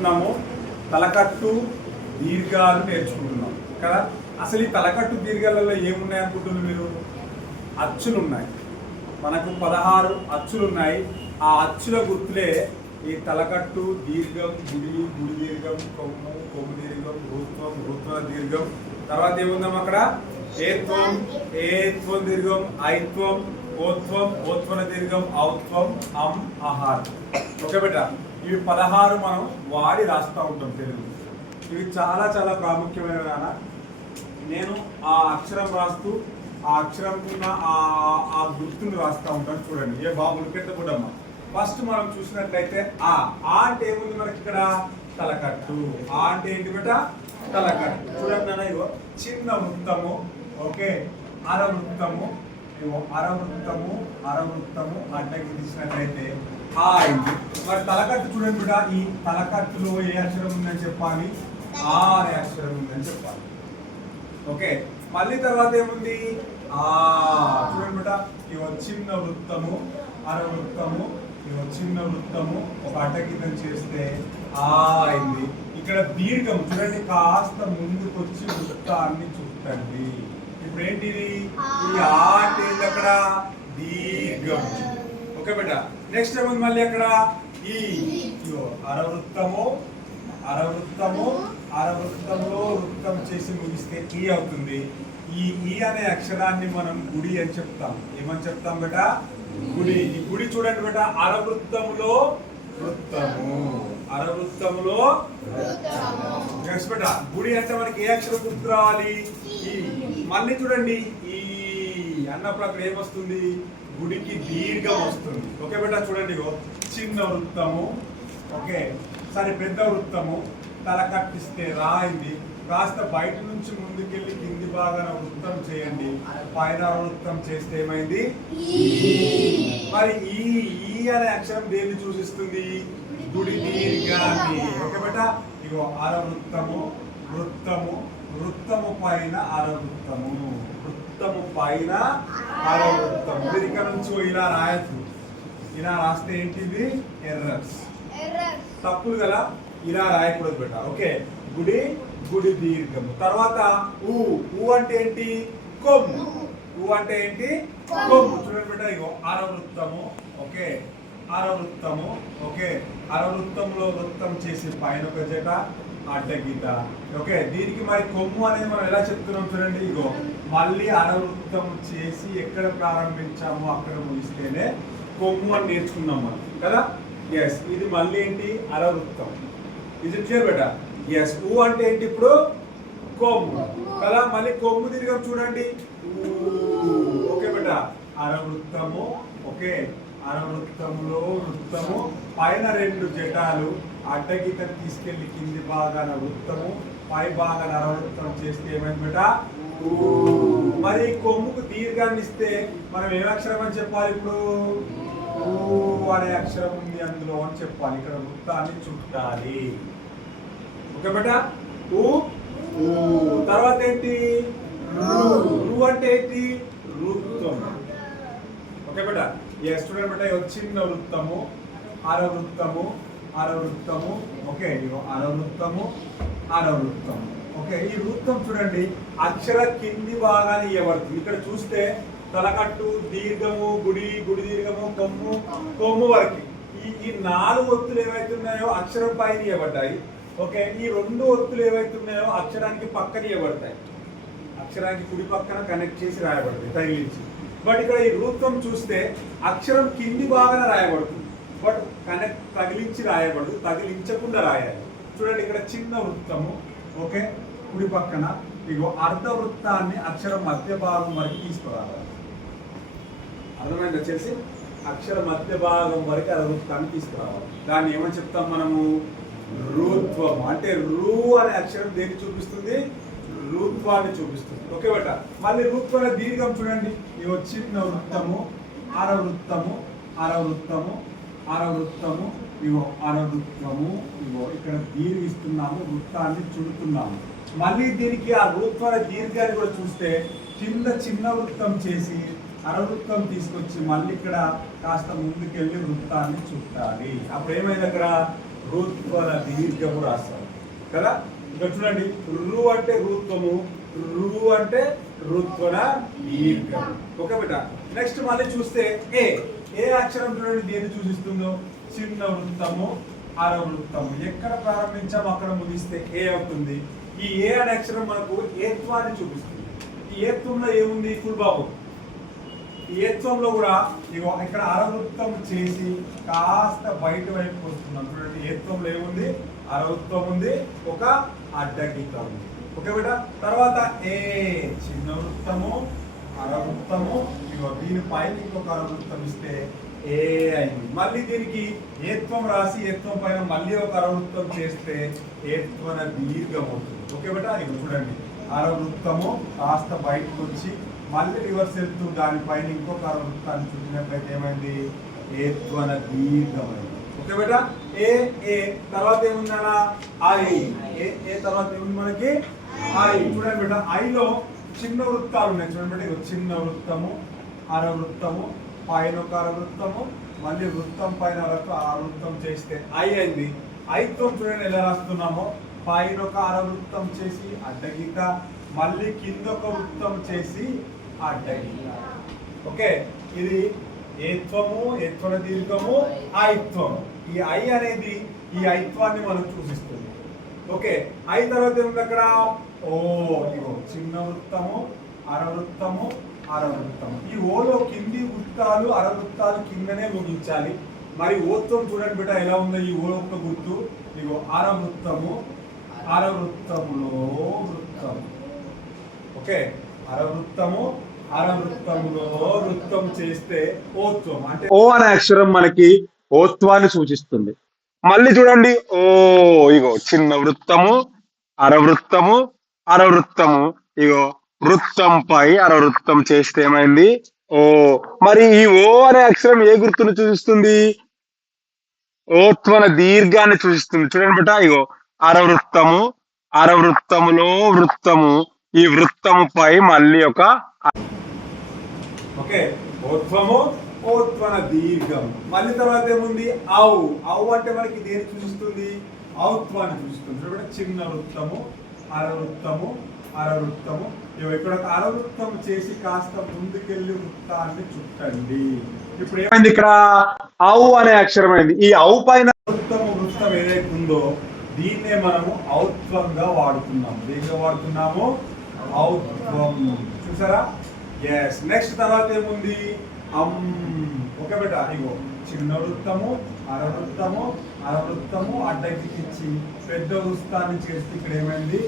నేర్చుకుంటున్నాము తలకట్టు దీర్ఘాలు నేర్చుకుంటున్నాం కదా. అసలు ఈ తలకట్టు దీర్ఘాలలో ఏమున్నాయి అనుకుంటున్నారు మీరు? అచ్చులు ఉన్నాయి. మనకు 16 అచ్చులు ఉన్నాయి. ఆ అచ్చుల గుర్తులే ఈ తలకట్టు, దీర్ఘం, గుడి, గుడి దీర్ఘం, కొమ్ము, కొమ్ము దీర్ఘం, ఋత్వం, ఋత్వ దీర్ఘం. తర్వాత ఏముందాం అక్కడ? ఏత్వం, ఏత్వం దీర్ఘం, ఐత్వం, ఓత్వం, ఓత్వన దీర్ఘం, ఔత్వం, అం, ఆహార్. ఓకే బెట, ఇవి 16 మనం వాడి రాస్తూ ఉంటాం తెలుగు. ఇవి చాలా చాలా ప్రాముఖ్యమైనవి నాన్న. నేను ఆ అక్షరం రాస్తూ ఆ అక్షరం ఉన్న ఆ గుర్తును రాస్తూ ఉంటాను. చూడండి, ఏ బాబులు పెట్టకూడమ్మ. ఫస్ట్ మనం చూసినట్లయితే ఆ అంటే ఏముంది మనకి ఇక్కడ? తలకట్టు. ఆ అంటే ఏంటి బెట? తలకట్టు. చూడండి నాన్న, ఇగో చిన్న వృత్తము, ఓకే, అరవృత్తము, ఇగో అరవృత్తము, అరవృత్తము అడ్డకి తీసినట్లయితే ఆ అయింది. మరి తలకట్టు చూడండి బిడ్డ, ఈ తలకట్టులో ఏ అక్షరం ఉందని చెప్పాలి? ఆ అనే అక్షరం ఉందని చెప్పాలి. ఓకే, మళ్ళీ తర్వాత ఏముంది? ఆ చూడండి బిడ్డ, ఇగో చిన్న వృత్తము, అరవృత్తము, ఇగో చిన్న వృత్తము ఒక అడ్డగీతం చేస్తే ఆ అయింది. ఇక్కడ దీర్ఘం చూడండి, కాస్త ముందుకొచ్చి వృత్తాన్ని చుట్టండి. ఇప్పుడు ఏంటిది? ఈ ఆ అంటే అక్కడ దీర్ఘం. ఓకే బేట, నెక్స్ట్ ఏముంది మళ్ళీ అక్కడ? ఈ అరవృత్తము, అరవృత్తము, అరవృత్తంలో వృత్తం చేసి ముగిస్తే ఈ అవుతుంది. ఈ అనే అక్షరాన్ని మనం గుడి అని చెప్తాం. ఏమని చెప్తాం బేట? గుడి. ఈ గుడి చూడండి బేట, అరవృత్తములో వృత్తము, అరవృత్తములో నెక్స్ట్ బేట గుడి అంటే మనకి ఏ అక్షరం గుర్తు రావాలి? ఈ. మళ్ళీ చూడండి, ఈ అన్నప్పుడు అక్కడ ఏమొస్తుంది? గుడికి దీర్ఘం వస్తుంది. ఓకే బేట, చూడండి, చిన్న వృత్తము, ఓకే, సరే పెద్ద వృత్తము, తల కట్టిస్తే రాయింది. కాస్త బయట నుంచి ముందుకెళ్ళి కింది భాగాన వృత్తం చేయండి. పైన వృత్తం చేస్తే ఏమైంది? మరి ఈ అనే అక్షరం దేన్ని సూచిస్తుంది? గుడి దీర్ఘాన్ని. ఓకే బేట, ఇగో అరవృత్తము, వృత్తము, వృత్తము పైన అరవృత్తము, వృత్తము పైన అరవృత్తము. మీరు ఇక్కడ నుంచి ఇలా రాయచ్చు. ఇలా రాస్తే ఏంటిది? ఎర్రర్స్, తప్పులు కదా. ఇలా రాయకూడదు బేట. ఓకే, గుడి, గుడి దీర్ఘము. తర్వాత ఊ అంటే ఏంటి? కొమ్ము. ఊ అంటే ఏంటి? కొమ్ము. చూడండి బేట, ఇగో అరవృత్తము, ఓకే, అరవృత్తము, ఓకే, అరవృత్తంలో వృత్తం చేసి పైన ఒక జట అడ్డగీత. ఓకే, దీనికి మరి కొమ్ము అనేది మనం ఎలా చెప్తున్నాం చూడండి, ఇగో మళ్ళీ అరవృత్తం చేసి ఎక్కడ ప్రారంభించామో అక్కడ ముగిస్తేనే కొమ్ము అని నేర్చుకున్నాం మనం కదా. ఎస్, ఇది మళ్ళీ ఏంటి? అరవృత్తం. ఇది క్లియర్ బేట. ఎస్, ఊ అంటే ఏంటి ఇప్పుడు? కొమ్ము కదా. మళ్ళీ కొమ్ము దీర్ఘం చూడండి, ఓకే బేట, అరవృత్తము, ఓకే, అరవృత్తములో వృత్తము పైన 2 జటాలు అడ్డగీత తీసుకెళ్లి కింది భాగాన వృత్తము, పై భాగాన అరవృత్తం చేస్తే ఏమైంది బేట? మరి కొమ్ముకు దీర్ఘాన్ని ఇస్తే మనం ఏ అక్షరం అని చెప్పాలి? ఇప్పుడు ఊ అనే అక్షరం ఉంది అందులో అని చెప్పాలి. ఇక్కడ వృత్తాన్ని చుట్టాలి. ఓకే బేట, ఊ. తర్వాత ఏంటి? రు అంటే ఏంటి? వృత్తం. ఓకే బేట, ఏ స్టూడెంట్ బేట, చిన్న వృత్తము, అరవృత్తము, అరవృత్తము, ఓకే, అరవృత్తము, అరవృత్తము, ఓకే. ఈ వృత్తం చూడండి, అక్షర కింది భాగాన్ని ఇవ్వబడుతుంది. ఇక్కడ చూస్తే తలకట్టు, దీర్ఘము, గుడి, గుడి దీర్ఘము, కొమ్ము, కొమ్ము వరకు ఈ 4 ఒత్తులు ఏవైతే ఉన్నాయో అక్షరం పైన ఇవ్వబడ్డాయి. ఓకే, ఈ 2 ఒత్తులు ఏవైతే ఉన్నాయో అక్షరానికి పక్కన ఇవ్వబడతాయి. అక్షరానికి కుడి పక్కన కనెక్ట్ చేసి రాయబడుతుంది, తగిలించి. బట్ ఇక్కడ ఈ వృత్తం చూస్తే అక్షరం కింది భాగాన రాయబడుతుంది, బట్ కనెక్ట్ తగిలించి రాయబడదు, తగిలించకుండా రాయాలి. చూడండి, ఇక్కడ చిన్న వృత్తము, ఓకే, కుడి పక్కన ఇగో అర్ధ వృత్తాన్ని అక్షరం మధ్య భాగం వరకు తీసుకురావాలి. అర్థమైంది వచ్చేసి అక్షర మధ్య భాగం వరకు అర్ధ వృత్తాన్ని తీసుకురావాలి. దాన్ని ఏమని చెప్తాం మనము? రుత్వం. అంటే రు అనే అక్షరం దేన్ని చూపిస్తుంది? రుత్వాన్ని చూపిస్తుంది. ఓకే బట, మళ్ళీ రుత్వ దీర్ఘం చూడండి, ఇగో చిన్న వృత్తము, అరవృత్తము, అరవృత్తము, అరవృత్తము, ఇగో అరవృత్తము, ఇగో ఇక్కడ దీర్ఘిస్తున్నాము, వృత్తాన్ని చుడుతున్నాము. మళ్ళీ దీనికి ఆ రుత్వ దీర్ఘాన్ని కూడా చూస్తే కింద చిన్న వృత్తం చేసి అరవృత్తం తీసుకొచ్చి మళ్ళీ ఇక్కడ కాస్త ముందుకెళ్ళి వృత్తాన్ని చుట్టాలి. అప్పుడు ఏమైంది? అక్కడ రుత్వన దీర్ఘము రాస్తాం కదా. ఇక్కడ చూడండి, రు అంటే రుత్వము, రు అంటే రుత్వన దీర్ఘము. ఓకే బిడ్డ. నెక్స్ట్ మళ్ళీ చూస్తే ఏ ఏ అక్షరం చూడండి దేన్ని సూచిస్తుందో, చిన్న వృత్తము అరవృత్తము. ఎక్కడ ప్రారంభించామో అక్కడ ముగిస్తే ఏ అవుతుంది. ఈ ఏ అనే అక్షరం మనకు ఏత్వాన్ని చూపిస్తుంది. ఈ ఏత్వంలో ఏముంది, ఫుల్బాబు. ఈ ఏత్వంలో కూడా ఇగో ఇక్కడ అరవృత్తం చేసి కాస్త బయట వైపు వస్తున్నాం చూడండి. ఏత్వంలో ఏముంది, అరవృత్తం ఉంది, ఒక అడ్డగీత ఉంది. ఓకే బిడ్డ. తర్వాత ఏ చిన్న వృత్తము అరవృత్తము, ఇగో దీనిపైన ఇంకొక అరవృత్తం ఇస్తే ఏ అయింది. మళ్ళీ దీనికి ఏత్వం రాసి ఏత్వం పైన మళ్ళీ ఒక అరవృత్తం చేస్తే ఏత్వన దీర్ఘం అవుతుంది. ఓకే బిడ్డ. ఇక చూడండి, అరవృత్తము కాస్త బయటకు వచ్చి మళ్ళీ రివర్స్ వెళ్తూ దానిపైన ఇంకొక అరవృత్తాన్ని చుట్టినట్లయితే ఏమైంది, ఏత్వన దీర్ఘమైంది. ఓకే బిడ్డ. ఏ ఏ తర్వాత ఏముందన్నా ఐ. ఏ తర్వాత ఏముంది మనకి ఐ. చూడండి బిడ్డ, ఐలో చిన్న వృత్తాలు ఉన్నాయి చూడండి బిడ్డ. చిన్న వృత్తము అరవృత్తము పైన ఒక అరవృత్తము, మళ్ళీ వృత్తం పైన అరవృత్తం చేస్తే ఐ అయింది. ఐతో చూడండి ఎలా రాస్తున్నామో, పైన ఒక అరవృత్తం చేసి అడ్డగీత, మళ్ళీ కింద ఒక వృత్తం చేసి అడ్డగీత. ఓకే, ఇది ఏత్వము, ఏత్వన దీర్ఘము, ఐత్వం. ఈ ఐ అనేది ఈ ఐత్వాన్ని మనం సూచిస్తుంది. ఓకే, ఐ తర్వాత ఏముంది అక్కడ, ఓ. ఇగో చిన్న వృత్తము అరవృత్తము అరవృత్తము. ఈ ఓలో కింది వృత్తాలు అరవృత్తాలు కిందనే ముగించాలి. మరి ఓత్వం చూడండి బిడ్డ ఎలా ఉందో. ఈ ఓ యొక్క గుర్తు ఇగో అరవృత్తము అరవృత్తములో వృత్తము. ఓకే, అరవృత్తము అరవృత్తములో వృత్తం చేస్తే ఓత్వం. అంటే ఓ అనే అక్షరం మనకి ఓత్వాన్ని సూచిస్తుంది. మళ్ళీ చూడండి, ఓ. ఇగో చిన్న వృత్తము అరవృత్తము అరవృత్తము, ఇగో వృత్తంపై అరవృత్తం చేస్తే ఏమైంది, ఓ. మరి ఈ ఓ అనే అక్షరం ఏ గుర్తును సూచిస్తుంది, ఓత్వన దీర్ఘాన్ని సూచిస్తుంది. చూడండి బిడ్డ, ఇగో అరవృత్తము అరవృత్తములో వృత్తము, ఈ వృత్తముపై మళ్ళీ ఒక. ఓకే, ఓత్వము ఓత్వన దీర్ఘం. మళ్ళీ తర్వాత ఏముంది, ఔ. ఔ అంటే మనకి దేని సూచిస్తుంది, ఔత్వాన్ని సూచిస్తుంది. చూడండి, చిన్న వృత్తము అరవృత్తము అరవృత్తము. ఇక్కడ ఒక అరవృత్తం చేసి కాస్త ముందుకెళ్ళి వృత్తాన్ని చుట్టండి. ఇప్పుడు ఏమైంది, ఇక్కడ ఔ అనే అక్షరం అయింది. ఈ ఔ పైన వృత్తం ఏదైతే ఉందో దీన్నే మనము ఔత్వంగా వాడుతున్నాము. దేనిగా వాడుతున్నాము, ఔత్వం. చూసారా. ఎస్. నెక్స్ట్ తర్వాత ఏముంది, ఓకే బిడ్డ. ఇగో చిన్న వృత్తము అరవృత్తము అరవృత్తము అడ్డగిచ్చి పెద్ద వృత్తాన్ని చేస్తే ఇక్కడ ఏమైంది,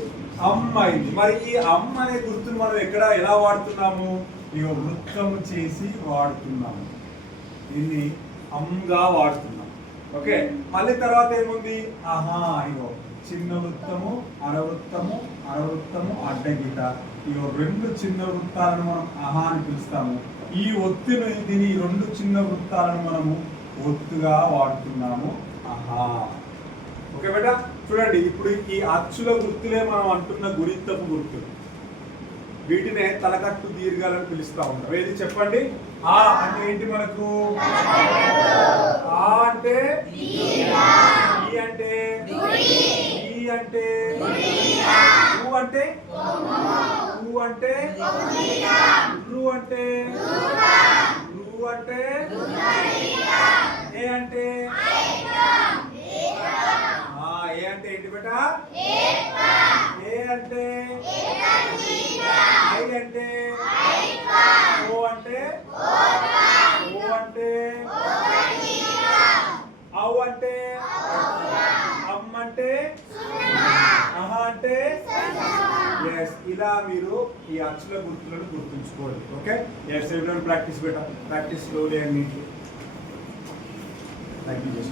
అయింది. మరి ఈ అనే గుర్తును మనం ఎక్కడ ఎలా వాడుతున్నాము, ఇగో వృత్తము చేసి వాడుతున్నాము. దీన్ని గా వాడుతున్నాం. ఓకే, మళ్ళీ తర్వాత ఏముంది, ఇగో చిన్న వృత్తము అరవృత్తము అరవృత్తము అడ్డగీత. ఇగో రెండు చిన్న వృత్తాలను మనం అని పిలుస్తాము. ఈ ఒత్తును దీని రెండు చిన్న వృత్తాలను మనము ఒత్తుగా వాడుతున్నాము. ఓకే బేట. చూడండి, ఇప్పుడు ఈ అచ్చుల గుర్తులే మనం అంటున్న గురింతపు గుర్తులు. వీటినే తలకట్టు దీర్ఘాలను పిలుస్తా ఉంటాం. ఏది చెప్పండి. ఆ అంటే ఏంటి మనకు, ఆ అంటే ఈ అంటే ఈ అంటే ఊ అంటే ఊ అంటే రు అంటే రు అంటే ఏ అంటే ఏ అంటే ఏంటి బేట, ఏ అంటే ఐ అంటే ఓ అంటే ఓ అంటే ఔ అంటే అంటే అంటే ఎస్. ఇలా మీరు ఈ అచ్చుల గుర్తులను గుర్తుంచుకోండి. Okay, yes. ఎవరీవన్ ప్రాక్టీస్ బేటా, practice slowly and neatly. Thank you.